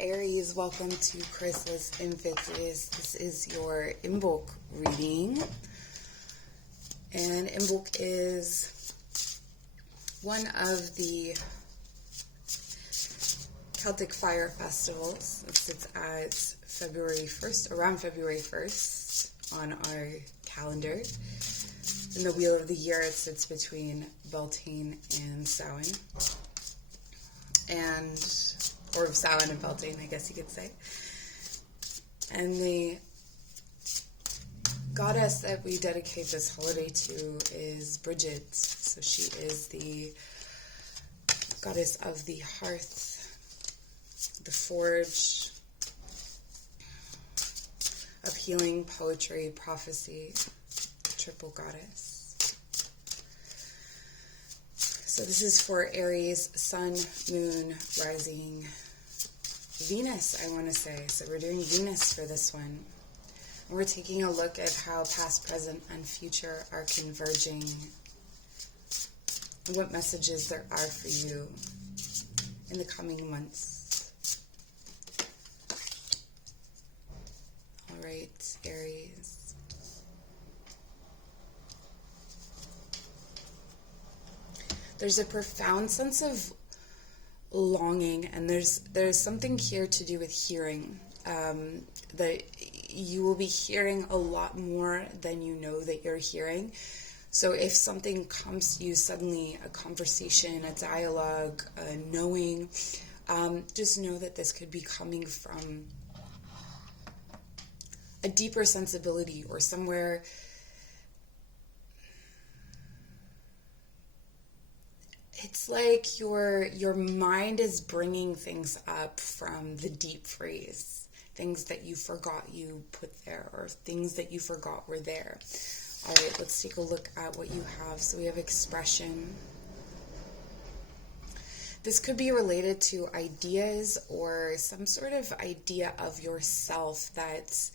Aries, welcome to ChrysalisInvictus. This is your Imbolc reading. And Imbolc is one of the Celtic fire festivals. It sits at February 1st, around February 1st on our calendar. In the wheel of the year, it sits between Beltane and Samhain. Or Samhain and Beltane, I guess you could say. And the goddess that we dedicate this holiday to is Bridget. So she is the goddess of the hearth, the forge, of healing, poetry, prophecy, triple goddess. So this is for Aries, Sun, Moon, Rising, Venus, I want to say. So we're doing Venus for this one. And we're taking a look at how past, present, and future are converging. And what messages there are for you in the coming months. All right, Aries. There's a profound sense of longing, and there's something here to do with hearing. That you will be hearing a lot more than you know that you're hearing. So if something comes to you suddenly, a conversation, a dialogue, a knowing, just know that this could be coming from a deeper sensibility or somewhere. It's like your mind is bringing things up from the deep freeze, things that you forgot you put there, or things that you forgot were there. All right, let's take a look at what you have. So we have expression. This could be related to ideas or some sort of idea of yourself that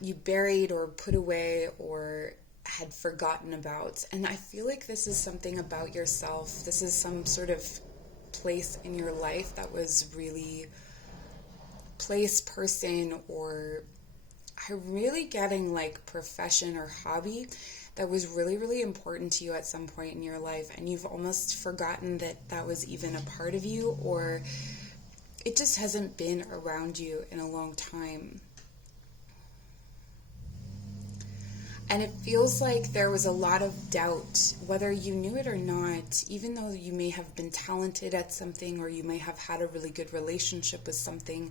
you buried or put away or had forgotten about. And I feel like this is something about yourself. This is some sort of place in your life that was really place, person, or I'm really getting like profession or hobby that was really, really important to you at some point in your life, and you've almost forgotten that that was even a part of you, or it just hasn't been around you in a long time. And it feels like there was a lot of doubt, whether you knew it or not, even though you may have been talented at something or you may have had a really good relationship with something.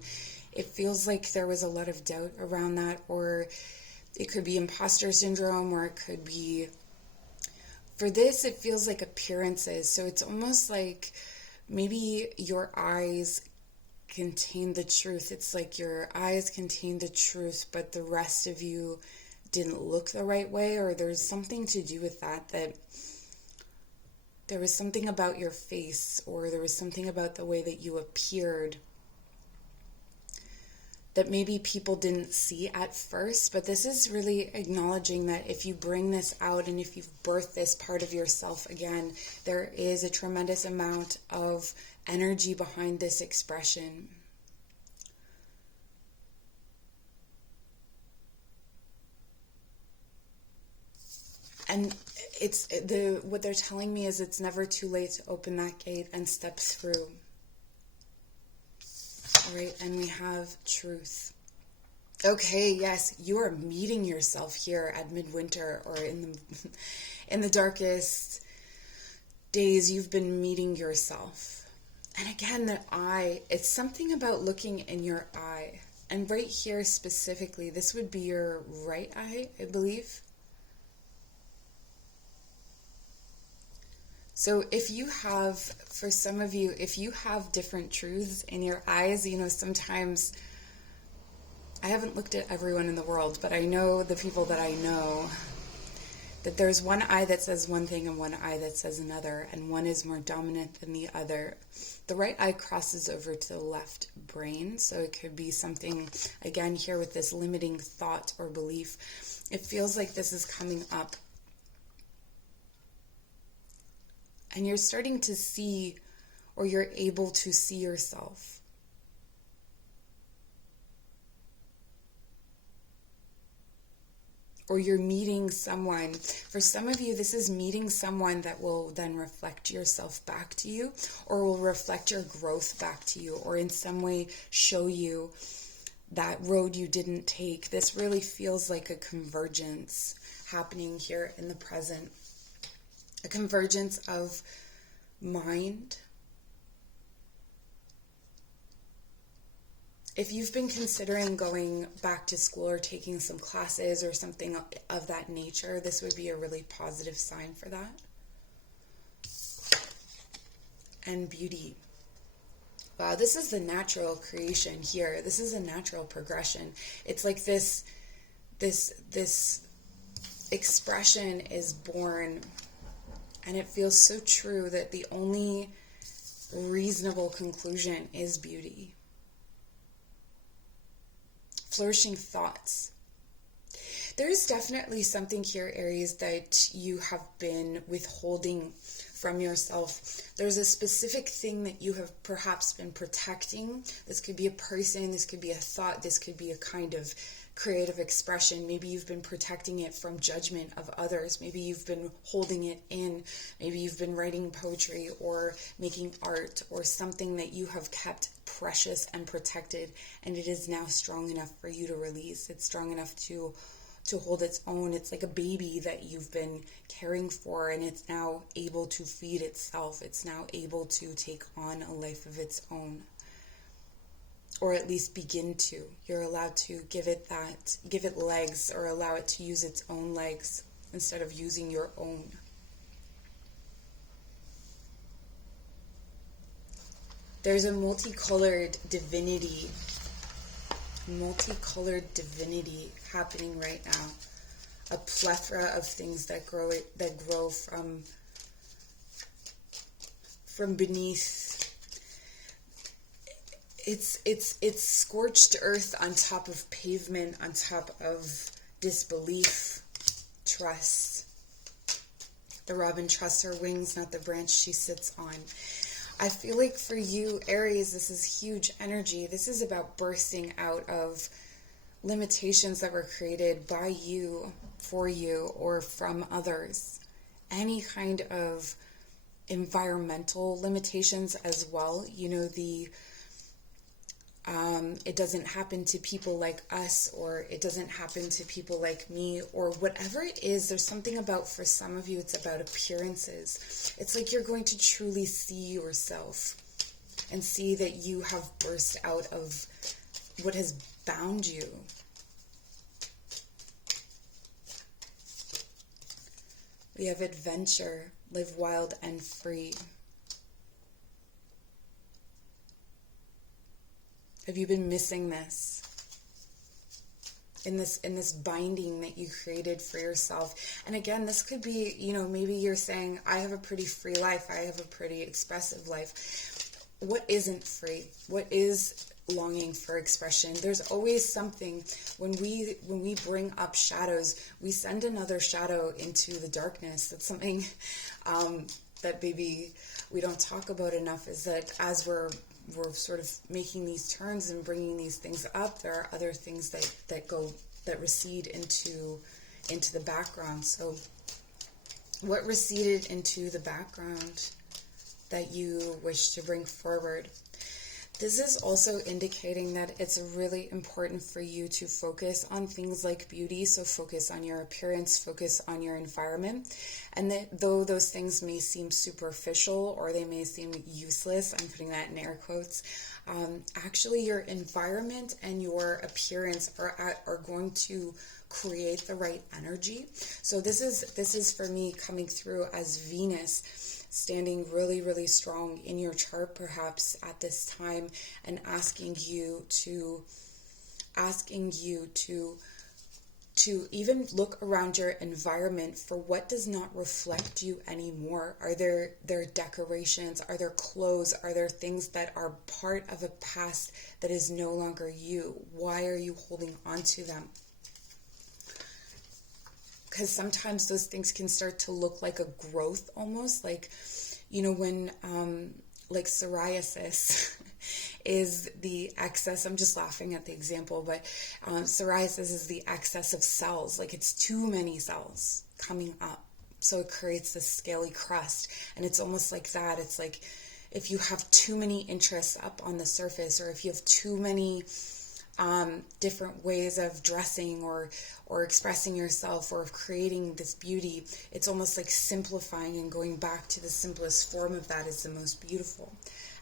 It feels like there was a lot of doubt around that, or it could be imposter syndrome, or it could be, for this, it feels like appearances. So it's almost like maybe your eyes contain the truth. It's like your eyes contain the truth, but the rest of you didn't look the right way, or there's something to do with that there was something about your face, or there was something about the way that you appeared that maybe people didn't see at first. But this is really acknowledging that if you bring this out and if you've birthed this part of yourself again, there is a tremendous amount of energy behind this expression. And what they're telling me is it's never too late to open that gate and step through. All right, and we have truth. Okay, yes, you are meeting yourself here at midwinter, or in the darkest days. You've been meeting yourself. And again, the eye, it's something about looking in your eye. And right here specifically, this would be your right eye, I believe. So if you have, for some of you, if you have different truths in your eyes, sometimes, I haven't looked at everyone in the world, but I know the people that I know, that there's one eye that says one thing and one eye that says another, and one is more dominant than the other. The right eye crosses over to the left brain, so it could be something, again, here with this limiting thought or belief. It feels like this is coming up. And you're starting to see, or you're able to see yourself. or you're meeting someone. For some of you, this is meeting someone that will then reflect yourself back to you, or will reflect your growth back to you, or in some way show you that road you didn't take. This really feels like a convergence happening here in the present. A convergence of mind. If you've been considering going back to school or taking some classes or something of that nature, this would be a really positive sign for that. And beauty. Wow, this is the natural creation here. This is a natural progression. It's like this expression is born, and it feels so true that the only reasonable conclusion is beauty. Flourishing thoughts. There is definitely something here, Aries, that you have been withholding from yourself. There's a specific thing that you have perhaps been protecting. This could be a person, this could be a thought, this could be a kind of creative expression. Maybe you've been protecting it from judgment of others. Maybe you've been holding it in. Maybe you've been writing poetry or making art or something that you have kept precious and protected, and it is now strong enough for you to release. It's strong enough to hold its own. It's like a baby that you've been caring for, and it's now able to feed itself. It's now able to take on a life of its own, or at least begin to. You're allowed to give it legs, or allow it to use its own legs instead of using your own. There's a multicolored divinity happening right now. A plethora of things that grow from beneath. It's scorched earth on top of pavement, on top of disbelief, trust. The robin trusts her wings, not the branch she sits on. I feel like for you, Aries, this is huge energy. This is about bursting out of limitations that were created by you, for you, or from others. Any kind of environmental limitations as well. You know, it doesn't happen to people like us, or it doesn't happen to people like me, or whatever it is. There's something about, for some of you, it's about appearances. It's like you're going to truly see yourself and see that you have burst out of what has bound you. We have adventure, live wild and free. Have you been missing this? In this binding that you created for yourself? And again, this could be, you know, maybe you're saying, I have a pretty free life. I have a pretty expressive life. What isn't free? What is longing for expression? There's always something. When we bring up shadows, we send another shadow into the darkness. That's something that maybe we don't talk about enough, is that as we're sort of making these turns and bringing these things up, there are other things that recede into the background. So what receded into the background that you wish to bring forward? This is also indicating that it's really important for you to focus on things like beauty. So focus on your appearance, focus on your environment. And that though those things may seem superficial or they may seem useless, I'm putting that in air quotes, actually your environment and your appearance are going to create the right energy. So this is for me coming through as Venus standing really, really strong in your chart perhaps at this time, and asking you to even look around your environment for what does not reflect you anymore. Are there decorations? Are there clothes? Are there things that are part of a past that is no longer you? Why are you holding on to them? Because sometimes those things can start to look like a growth, almost like, you know, when like psoriasis is the excess. I'm just laughing at the example, but psoriasis is the excess of cells. Like it's too many cells coming up. So it creates this scaly crust. And it's almost like that. It's like if you have too many interests up on the surface, or if you have too many different ways of dressing or expressing yourself or of creating this beauty, it's almost like simplifying and going back to the simplest form of that is the most beautiful.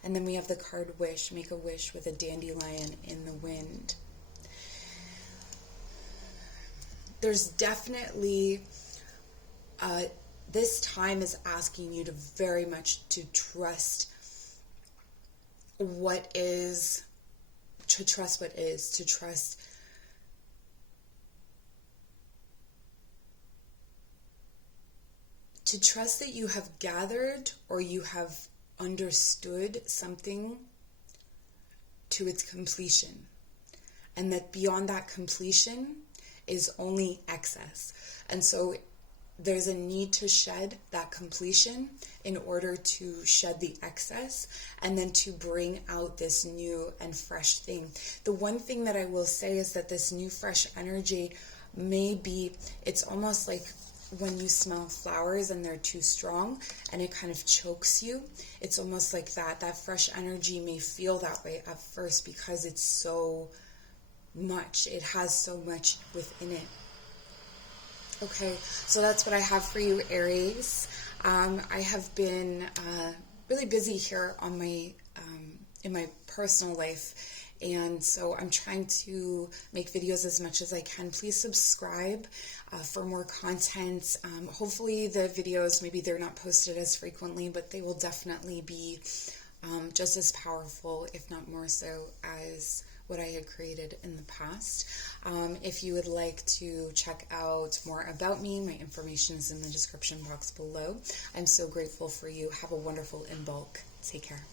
And then we have the card wish. Make a wish with a dandelion in the wind. There's definitely this time is asking you to very much to trust what is, to trust that you have gathered or you have understood something to its completion, and that beyond that completion is only excess. And so there's a need to shed that completion in order to shed the excess and then to bring out this new and fresh thing. The one thing that I will say is that this new fresh energy may be, it's almost like when you smell flowers and they're too strong and it kind of chokes you. It's almost like that fresh energy may feel that way at first because it's so much. It has so much within it. Okay, so that's what I have for you, Aries. I have been really busy here on my in my personal life, and so I'm trying to make videos as much as I can. Please subscribe for more content. Hopefully the videos, maybe they're not posted as frequently, but they will definitely be just as powerful, if not more so, as what I had created in the past. If you would like to check out more about me, my information is in the description box below. I'm so grateful for you. Have a wonderful Imbolc. Take care.